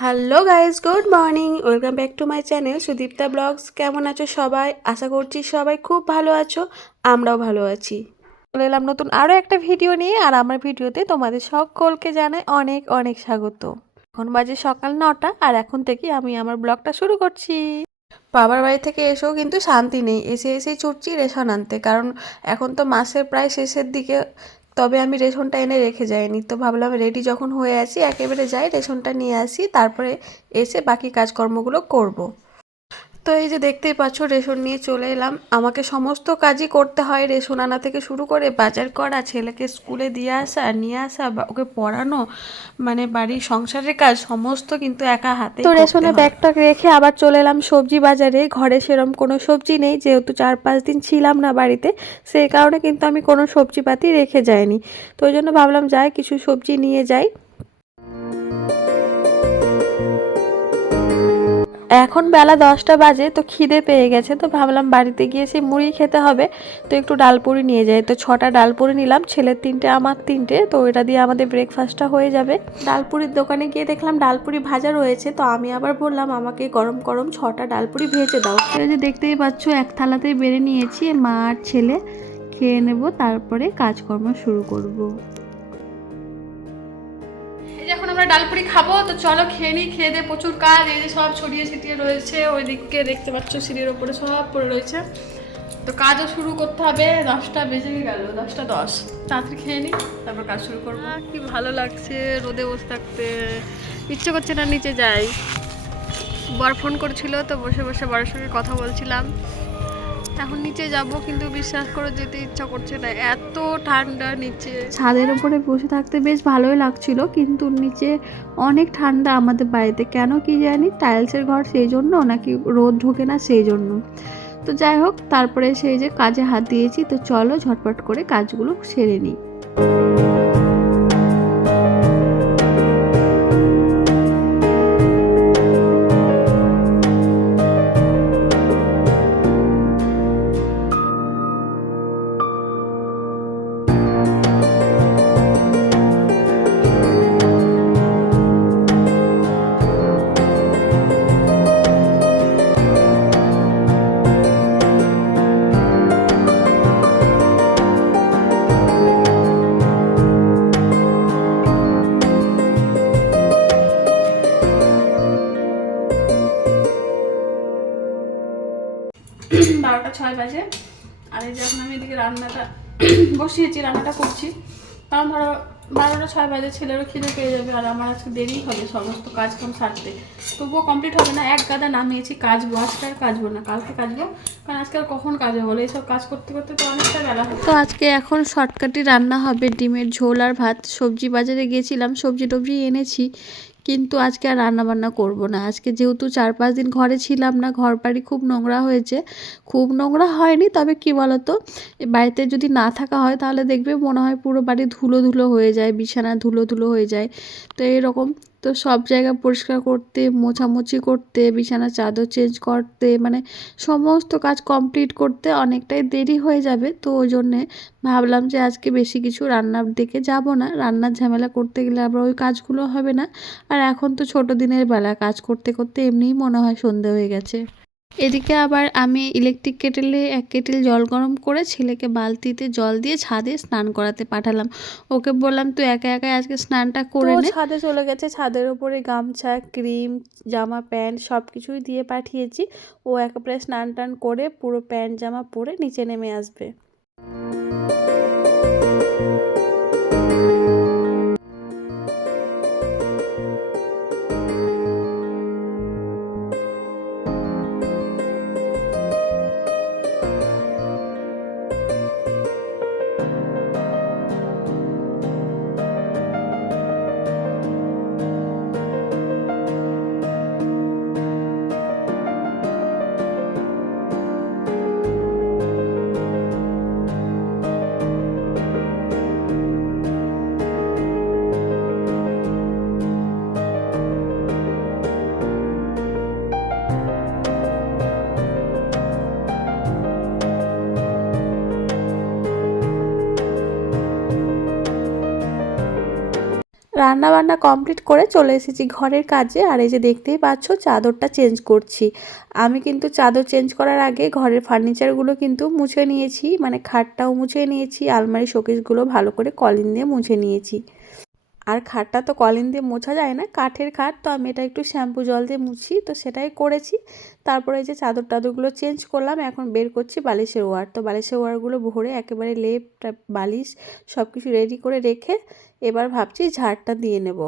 Hello guys good morning welcome back to my channel Sudipta blogs কেমন আছো সবাই? আশা করছি সবাই খুব ভালো আছো, আমরাও ভালো আছি। চলে এলাম নতুন আরও একটা ভিডিও নিয়ে, আর আমার ভিডিওতে তোমাদের সকলকে জানাই অনেক অনেক স্বাগত। এখন বাজে সকাল নটা, আর এখন থেকে আমি আমার ব্লগটা শুরু করছি। বাবার বাড়ি থেকে এসেও কিন্তু শান্তি নেই, এসে এসেই ছুটছি রেশন আনতে, কারণ এখন তো মাসের প্রায় শেষের দিকে তবে আমি রেশনটা এনে রেখে যাইনি তো ভাবলাম রেডি যখন হয়ে আসি, একেবারে যাই রেশনটা নিয়ে আসি, তারপরে এসে বাকি কাজকর্মগুলো করব। তো এই যে দেখতেই পাচ্ছ রেশন নিয়ে চলে এলাম। আমাকে সমস্ত কাজই করতে হয় রেশন আনা থেকে শুরু করে বাজার করা ছেলেকে স্কুলে দিয়ে আসা নিয়ে আসা বা ওকে পড়ানো মানে বাড়ির সংসারের কাজ সমস্ত কিন্তু একা হাতে তো রেশনের ব্যাগটা রেখে আবার চলে এলাম সবজি বাজারে। ঘরে সেরম কোনো সবজি নেই যেহেতু চার পাঁচ দিন ছিলাম না বাড়িতে সেই কারণে কিন্তু আমি কোনো সবজিপাতি রেখে যাইনি। তো ওই জন্য ভাবলাম যাই কিছু সবজি নিয়ে যাই। এখন বেলা দশটা বাজে, তো খিদে পেয়ে গেছে, তো ভাবলাম বাড়িতে গিয়ে সেই মুড়ি খেতে হবে। তো একটু ডালপুরি নিয়ে যাই। তো ছটা ডালপুরি নিলাম, ছেলের তিনটে, আমার তিনটে, তো এটা দিয়ে আমাদের ব্রেকফাস্টটা হয়ে যাবে। ডালপুরির দোকানে গিয়ে দেখলাম ডালপুরি ভাজা রয়েছে, তো আমি আবার বললাম, আমাকে গরম গরম ছটা ডালপুরি ভেজে দাও। যে দেখতেই পাচ্ছ, এক থালাতেই বেড়ে নিয়েছি মা আর ছেলে। খেয়ে নেব, তারপরে কাজকর্ম শুরু করব। এখন আমরা ডালপুরি খাব, তো চলো খেয়ে নিই, খেয়ে দিয়ে প্রচুর কাজ, এই যে সব ছড়িয়ে ছিটিয়ে রয়েছে ওই দিককে দেখতে পাচ্ছ সিঁড়ির ওপরে সব পড়ে রয়েছে। তো কাজও শুরু করতে হবে, দশটা বেজে গেল, দশটা দশ। তাড়াতাড়ি খেয়ে নিই, তারপর কাজ শুরু করব। কি ভালো লাগছে রোদে বসে থাকতে। ইচ্ছে করছে না নিচে যাই। বর ফোন করেছিল, তো বসে বসে বরের সঙ্গে কথা বলছিলাম। এখন নিচে যাব, কিন্তু বিশ্বাস করে যেতে ইচ্ছা করছে না। এত ঠান্ডা নিচে। ছাদের উপরে বসে থাকতে বেশ ভালোই লাগছিল, কিন্তু নিচে অনেক ঠান্ডা আমাদের বাড়িতে। কেন কি জানি টাইলসের ঘর সেই জন্য, নাকি রোদ ঢোকে না সেই জন্য। তো যাই হোক, তারপরে সেই যে কাজে হাত দিয়েছি, তো চলো ঝটপট করে কাজগুলো সেরে নিই। বসিয়েছি রান্নাটা করছি, কারণ ধরো বারোটা, ছয় বাজে ছেলেরও খিদে পেয়ে যাবে আর আমার আজকে দেরি হবে সমস্ত কাজকাম সারতে। তবুও কমপ্লিট হবে না, এক গাদা নামিয়েছি কাজবো আজকে আর কাজবো না, কালকে কাজবো কারণ আজকে আর কখন কাজে বলে? এইসব কাজ করতে করতে তো অনেকটা বেলা তো আজকে এখন শর্টকাটই রান্না হবে, ডিমের ঝোল আর ভাত। সবজি বাজারে গিয়েছিলাম সবজি টবজি এনেছি কিন্তু আজকে আর রান্নাবান্না করব না। আজকে যেহেতু চার পাঁচ দিন ঘরে ছিলাম না ঘর বাড়ি খুব নোংরা হয়েছে। খুব নোংরা হয়নি, তবে কি বলতো বাড়িতে যদি না থাকা হয় তাহলে দেখবে মনে হয় পুরো বাড়ি ধুলো ধুলো হয়ে যায়, বিছানা ধুলো ধুলো হয়ে যায়। তো এরকম তো সব জায়গা পরিষ্কার করতে, মোছামুছি করতে বিছানা চাদর চেঞ্জ করতে মানে সমস্ত কাজ কমপ্লিট করতে অনেকটাই দেরি হয়ে যাবে। তো ওই জন্যে ভাবলাম যে আজকে বেশি কিছু রান্নার দিকে যাব না। রান্নার ঝামেলা করতে গেলে আবার ওই কাজগুলো হবে না। আর এখন তো ছোট দিনের বেলা, কাজ করতে করতে এমনিই মনে হয় সন্ধে হয়ে গেছে। এদিকে আবার আমি ইলেকট্রিক কেটেলে এক কেটেল জল গরম করে ছেলেকে বালতিতে জল দিয়ে ছাদে স্নান করাতে পাঠালাম। ওকে বললাম তুই একা একা আজকে স্নানটা করে নে। ছাদে চলে গেছে। ছাদের উপরে গামছা ক্রিম জামা প্যান্ট সব কিছুই দিয়ে পাঠিয়েছি। ও একেবারে স্নান টান করে পুরো প্যান্ট জামা পরে নিচে নেমে আসবে। রান্না বান্না কমপ্লিট করে চলে এসেছি ঘরের কাজে। আর এই যে দেখতেই পাচ্ছ, চাদরটা চেঞ্জ করছি। আমি কিন্তু চাদর চেঞ্জ করার আগে ঘরের ফার্নিচারগুলো কিন্তু মুছে নিয়েছি মানে খাটটাও মুছে নিয়েছি, আলমারি শোকেসগুলো ভালো করে কলিন দিয়ে মুছে নিয়েছি। আর খাটটা তো কলিন দিয়ে মোছা যায় না, কাঠের খাট। তো আমি এটা একটু শ্যাম্পু জল দিয়ে মুছি, তো সেটাই করেছি। তারপরে যে চাদর টাদরগুলো চেঞ্জ করলাম, এখন বের করছি বালিশের ওয়ার। তো বালিশের ওয়ারগুলো ভরে একেবারে লেপ বালিশ সব কিছু রেডি করে রেখে এবার ভাবছি ঝাড়টা দিয়ে নেব।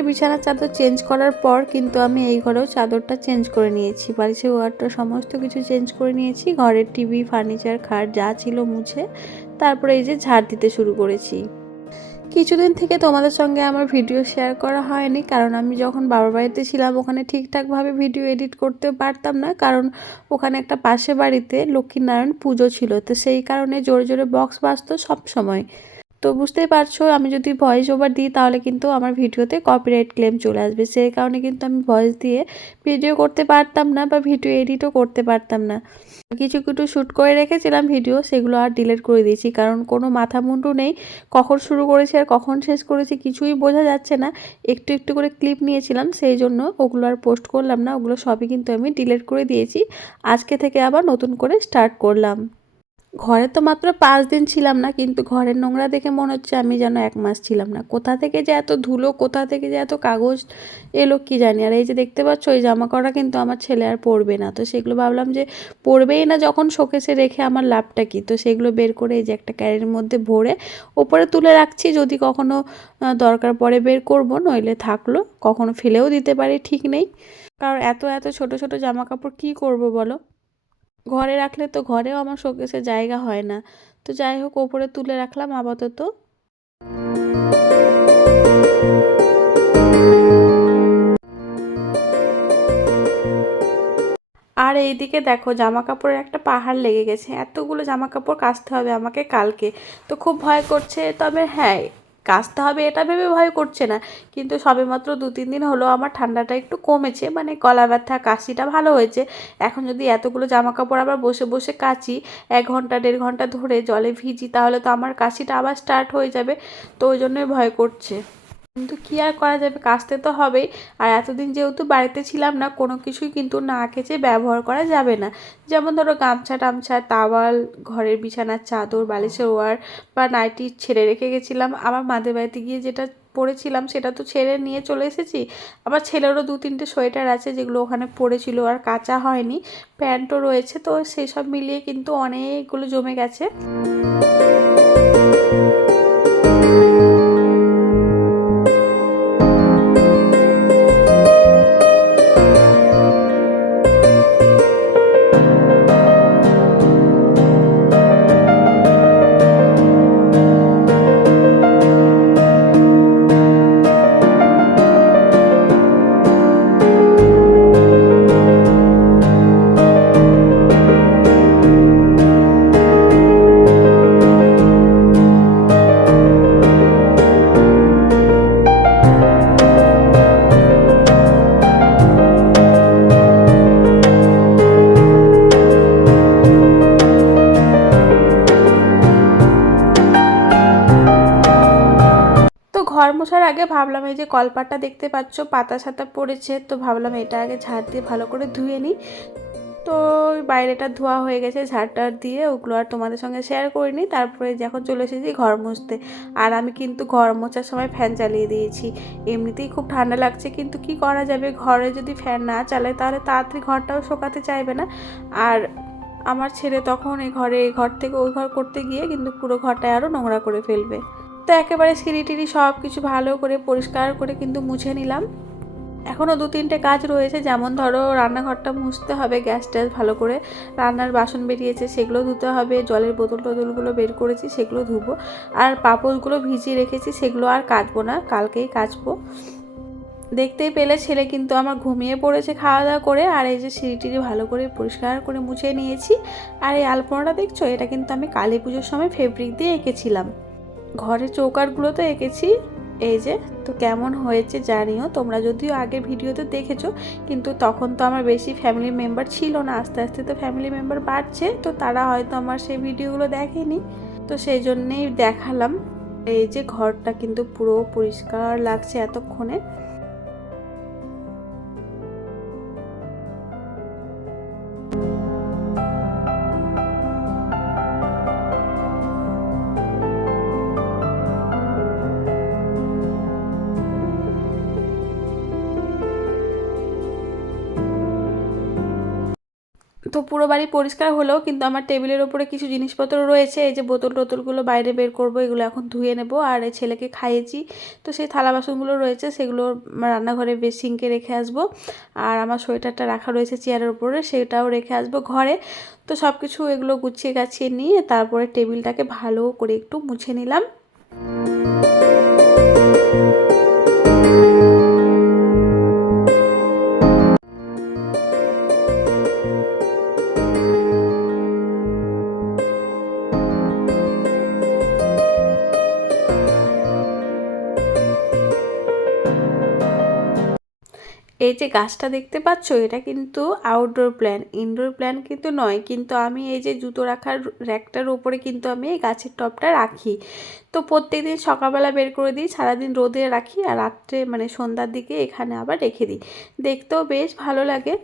ঘরের বিছানার চাদর চেঞ্জ করার পর কিন্তু আমি এই ঘরেও চাদরটা চেঞ্জ করে নিয়েছি। বালিশের ওয়ারটা সমস্ত কিছু চেঞ্জ করে নিয়েছি। ঘরের টিভি, ফার্নিচার, খাট যা ছিল মুছে তারপরে এই যে ঝাড় দিতে শুরু করেছি। কিছুদিন থেকে তোমাদের সঙ্গে আমার ভিডিও শেয়ার করা হয়নি কারণ আমি যখন বাবার বাড়িতে ছিলাম ওখানে ঠিকঠাকভাবে ভিডিও এডিট করতে পারতাম না কারণ ওখানে একটা পাশে বাড়িতে লক্ষ্মীনারায়ণ পুজো ছিল। তো সেই কারণে জোরে জোরে বক্স বাজতো সব সময়। তো বুঝতেই পারছ, আমি যদি ভয়েস ওভার দিই তাহলে কিন্তু আমার ভিডিওতে কপিরাইট ক্লেম চলে আসবে। সেই কারণে কিন্তু আমি ভয়েস দিয়ে ভিডিও করতে পারতাম না বা ভিডিও এডিটও করতে পারতাম না। কিছু কিছু শ্যুট করে রেখেছিলাম ভিডিও সেগুলো আর ডিলেট করে দিয়েছি। কারণ কোনো মাথা মুন্ডু নেই, কখন শুরু করেছি আর কখন শেষ করেছি কিছুই বোঝা যাচ্ছে না। একটু একটু করে ক্লিপ নিয়েছিলাম, সেই জন্য ওগুলো আর পোস্ট করলাম না, ওগুলো সবই কিন্তু আমি ডিলেট করে দিয়েছি। আজকে থেকে আবার নতুন করে স্টার্ট করলাম। ঘরে তো মাত্র পাঁচ দিন ছিলাম না, কিন্তু ঘরের নোংরা দেখে মনে হচ্ছে আমি যেন এক মাস ছিলাম না। কোথা থেকে যে এত ধুলো, কোথা থেকে যে এত কাগজ এলো কি জানি? আর এই যে দেখতে পাচ্ছ ওই জামা কাপড়টা কিন্তু আমার ছেলে আর পরবে না। তো সেগুলো ভাবলাম যে পরবেই না যখন শোকেসে রেখে আমার লাভটা কি? তো সেগুলো বের করে এই যে একটা ক্যারির মধ্যে ভরে ওপরে তুলে রাখছি, যদি কখনো দরকার পড়ে বের করব, নইলে থাকল, কখনো ফেলেও দিতে পারি, ঠিক নেই। কারণ এত এত ছোট ছোট জামা কাপড় কী করব বলো? ঘরে রাখলে তো ঘরেও আমার শোকেসে জায়গা হয় না। তো যাই হোক, ওপরে তুলে রাখলাম আপাতত। আর এইদিকে দেখো জামা কাপড়ের একটা পাহাড় লেগে গেছে। এতগুলো জামা কাপড় কাচতে হবে আমাকে কালকে। তো খুব ভয় করছে, তবে হ্যাঁ কাচতে হবে এটা ভেবে ভয় করছে না। কিন্তু সবেমাত্র দু তিন দিন হলো আমার ঠান্ডাটা একটু কমেছে মানে গলা ব্যথা, কাশিটা ভালো হয়েছে। এখন যদি এতগুলো জামা কাপড় আবার বসে বসে কাচি, এক ঘণ্টা, দেড় ঘণ্টা ধরে জলে ভিজি, তাহলে তো আমার কাশিটা আবার স্টার্ট হয়ে যাবে। তো ওই জন্যই ভয় করছে। কিন্তু কী আর করা যাবে? কাচতে তো হবেই। আর এতদিন যেহেতু বাড়িতে ছিলাম না, কোনো কিছুই কিন্তু না কেচে ব্যবহার করা যাবে না। যেমন ধরো গামছা টামছা তাওয়াল ঘরের বিছানার চাদর, বালিশের ওয়ার বা নাইটি ছেড়ে রেখে গেছিলাম। আমার মাদের বাড়িতে গিয়ে যেটা পরেছিলাম সেটা তো ছেড়ে নিয়ে চলে এসেছি। আবার ছেলেরও দু তিনটে সোয়েটার আছে যেগুলো ওখানে পড়েছিল আর কাঁচা হয়নি। প্যান্টও রয়েছে, তো সেসব মিলিয়ে কিন্তু অনেকগুলো জমে গেছে। কলপাটটা দেখতে পাচ্ছ, পাতা সাতা পড়েছে, তো ভাবলাম এটা আগে ঝাড় দিয়ে ভালো করে ধুয়ে নিই। তো বাইরেটা ধোয়া হয়ে গেছে ঝাড়টার দিয়ে ওগুলো আর তোমাদের সঙ্গে শেয়ার করিনি তারপরে যখন চলে এসেছি ঘর মুছতে। আর আমি কিন্তু ঘর মোছার সময় ফ্যান চালিয়ে দিয়েছি। এমনিতেই খুব ঠান্ডা লাগছে, কিন্তু কি করা যাবে? ঘরে যদি ফ্যান না চালায়, তাহলে তাড়াতাড়ি ঘরটাও শোকাতে চাইবে না। আর আমার ছেলে তখন এই ঘরে এই ঘর থেকে ওই ঘর করতে গিয়ে কিন্তু পুরো ঘরটায় আরও নোংরা করে ফেলবে। তো একেবারে সিঁড়ি টিড়ি সব কিছু ভালো করে পরিষ্কার করে কিন্তু মুছে নিলাম। এখনও দু তিনটে কাজ রয়েছে, যেমন ধরো রান্নাঘরটা মুছতে হবে, গ্যাস ট্যাস ভালো করে। রান্নার বাসন বেরিয়েছে, সেগুলো ধুতে হবে, জলের বোতল টোতলগুলো বের করেছি, সেগুলো ধুবো। আর পাপড়গুলো ভিজিয়ে রেখেছি, সেগুলো আর কাচবো না, কালকেই কাচবো। দেখতেই পেলে ছেলে কিন্তু আমার ঘুমিয়ে পড়েছে খাওয়া দাওয়া করে, আর এই যে সিঁড়ি টিড়ি ভালো করে পরিষ্কার করে মুছে নিয়েছি। আর এই আলপনাটা দেখছ? এটা কিন্তু আমি কালী পুজোর সময় ফেব্রিক দিয়ে এঁকেছিলাম। ঘরের চৌকারগুলো তো এঁকেছি। এই যে, তো কেমন হয়েছে জানিও। তোমরা যদিও আগে ভিডিওতে দেখেছ, কিন্তু তখন তো আমার বেশি ফ্যামিলি মেম্বার ছিল না। আস্তে আস্তে তো ফ্যামিলি মেম্বার বাড়ছে, তো তারা হয়তো আমার সেই ভিডিওগুলো দেখেনি। তো সেই জন্যেই দেখালাম। এই যে, ঘরটা কিন্তু পুরো পরিষ্কার লাগছে এতক্ষণে। তো পুরো বাড়ি পরিষ্কার হলেও কিন্তু আমার টেবিলের ওপরে কিছু জিনিসপত্র রয়েছে। এই যে বোতল টোতলগুলো বাইরে বের করব, এগুলো এখন ধুয়ে নেব। আর এই ছেলেকে খাইয়েছি। তো সেই থালা বাসনগুলো রয়েছে, সেগুলো রান্নাঘরে বেশ সিঙ্কে রেখে আসব। আর আমার সোয়েটারটা রাখা রয়েছে চেয়ারের ওপরে সেটাও রেখে আসব ঘরে। তো সব কিছু এগুলো গুছিয়ে গাছিয়ে নিয়ে তারপরে টেবিলটাকে ভালো করে একটু মুছে নিলাম। এই যে গাছটা দেখতে পাচ্ছ, এটা কিন্তু আউটডোর প্ল্যান ইনডোর প্ল্যান কিন্তু নয়, কিন্তু আমি এই যে জুতো রাখার র্যাকটার ওপরে কিন্তু আমি এই গাছের টপটা রাখি। তো প্রত্যেক দিন সকালবেলা বের করে দিই, সারাদিন রোদে রাখি আর রাত্রে মানে সন্ধ্যার দিকে এখানে আবার রেখে দিই। দেখতেও বেশ ভালো লাগে।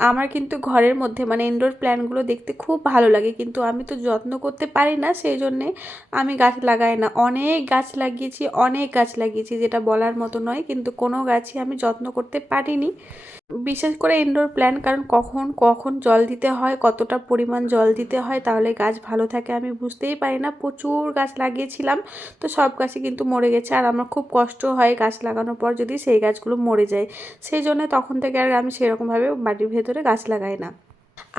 আমার কিন্তু ঘরের মধ্যে মানে ইনডোর প্ল্যান্টগুলো দেখতে খুব ভালো লাগে, কিন্তু আমি তো যত্ন করতে পারি না, সেই জন্যে আমি গাছ লাগাই না। অনেক গাছ লাগিয়েছি, অনেক গাছ লাগিয়েছি, যেটা বলার মতো নয়, কিন্তু কোনো গাছই আমি যত্ন করতে পারিনি। বিশেষ করে ইনডোর প্ল্যান কারণ কখন কখন জল দিতে হয়, কতটা পরিমাণ জল দিতে হয়, তাহলে গাছ ভালো থাকে আমি বুঝতেই পারি না। প্রচুর গাছ লাগিয়েছিলাম, তো সব গাছই কিন্তু মরে গেছে। আর আমার খুব কষ্ট হয় গাছ লাগানোর পর যদি সেই গাছগুলো মরে যায়, সেই জন্য তখন থেকে আর আমি সেরকমভাবে বাড়ির ভেতরে গাছ লাগাই না।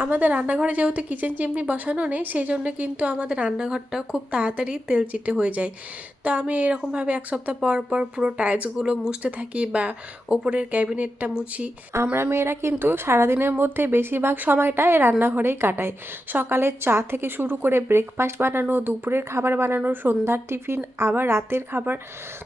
আমাদের রান্নাঘরে যেহেতু কিচেন চিমনি বসানো নেই সেই জন্য কিন্তু আমাদের রান্নাঘরটা খুব তাড়াতাড়ি তেল চিটে হয়ে যায়। তো আমি এরকমভাবে এক সপ্তাহ পর পর পুরো টাইলসগুলো মুছতে থাকি বা ওপরের ক্যাবিনেটটা মুছি। আমরা মেয়েরা কিন্তু সারাদিনের মধ্যে বেশিরভাগ সময়টা এই রান্নাঘরেই কাটাই। সকালের চা থেকে শুরু করে ব্রেকফাস্ট বানানো, দুপুরের খাবার বানানো, সন্ধ্যার টিফিন আবার রাতের খাবার।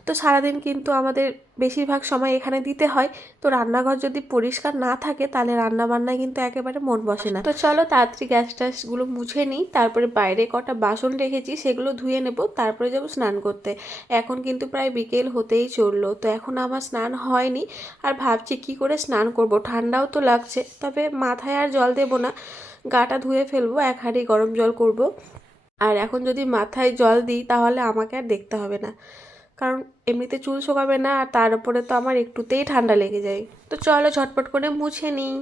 তো সারাদিন কিন্তু আমাদের বেশিরভাগ সময় এখানে দিতে হয়। তো রান্নাঘর যদি পরিষ্কার না থাকে, তাহলে রান্নাবান্নায় কিন্তু একেবারে মন বসে না। তো চলো তাড়াতাড়ি গ্যাস ট্যাসগুলো মুছে নিই। তারপরে বাইরে কটা বাসন রেখেছি, সেগুলো ধুয়ে নেব। তারপরে যাব স্নান করতে। এখন কিন্তু প্রায় বিকেল হতেই চলল। তো এখন আমার স্নান হয়নি। আর ভাবছি কি করে স্নান করব? ঠান্ডাও তো লাগছে। তবে মাথায় আর জল দেবো না। গাটা ধুয়ে ফেলব, এক হাঁড়ি গরম জল করব। আর এখন যদি মাথায় জল দিই, তাহলে আমাকে আর দেখতে হবে না। কারণ এমনিতে চুল শোকাবে না আর তার উপরে তো আমার একটুতেই ঠান্ডা লেগে যায়। তো চলো ঝটপট করে মুছে নিই।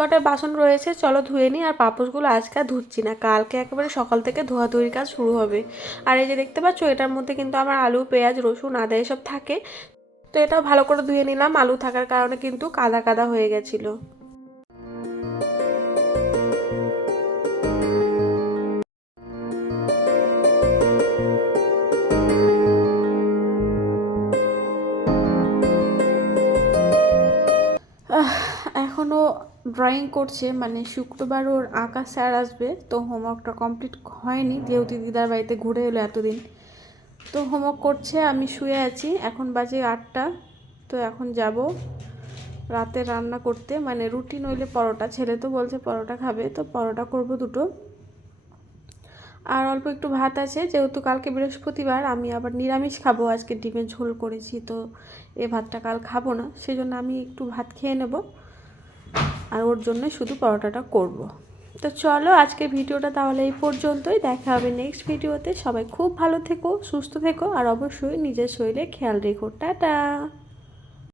কটায় বাসন রয়েছে, চলো ধুয়ে নিই, আর পাপোশগুলো আজকে আর ধুচ্ছি না, কালকে একেবারে সকাল থেকে ধোয়াধুয়ির কাজ শুরু হবে। আর এই যে দেখতে পাচ্ছ, এটার মধ্যে কিন্তু আমার আলু, পেঁয়াজ, রসুন, আদা এসব থাকে। তো এটাও ভালো করে ধুয়ে নিলাম, আলু থাকার কারণে কিন্তু কাদা কাদা হয়ে গেছিল। ড্রয়িং করছে মানে শুক্রবার ওর আঁকা স্যার আসবে, তো হোমওয়ার্কটা কমপ্লিট হয়নি, যেহেতু দিদার বাড়িতে ঘুরে এলো এতদিন। তো হোমওয়ার্ক করছে, আমি শুয়ে আছি, এখন বাজে আটটা, তো এখন যাব রাতে রান্না করতে। মানে রুটি নইলে পরোটা, ছেলে তো বলছে পরোটা খাবে, তো পরোটা করব দুটো। আর অল্প একটু ভাত আছে, যেহেতু কালকে বৃহস্পতিবার, আমি আবার নিরামিষ খাব, আজকে ডিমের ঝোল করেছি, তো এ ভাতটা কাল খাব না সেই জন্য আমি একটু ভাত খেয়ে নেব। আর ওর জন্য শুধু পরোটাটা করব। তো চলো আজকে ভিডিওটা তাহলে এই পর্যন্তই। দেখা হবে নেক্সট ভিডিওতে। সবাই খুব ভালো থেকো, সুস্থ থেকো, আর অবশ্যই নিজের শরীরে খেয়াল রেখো। টাটা!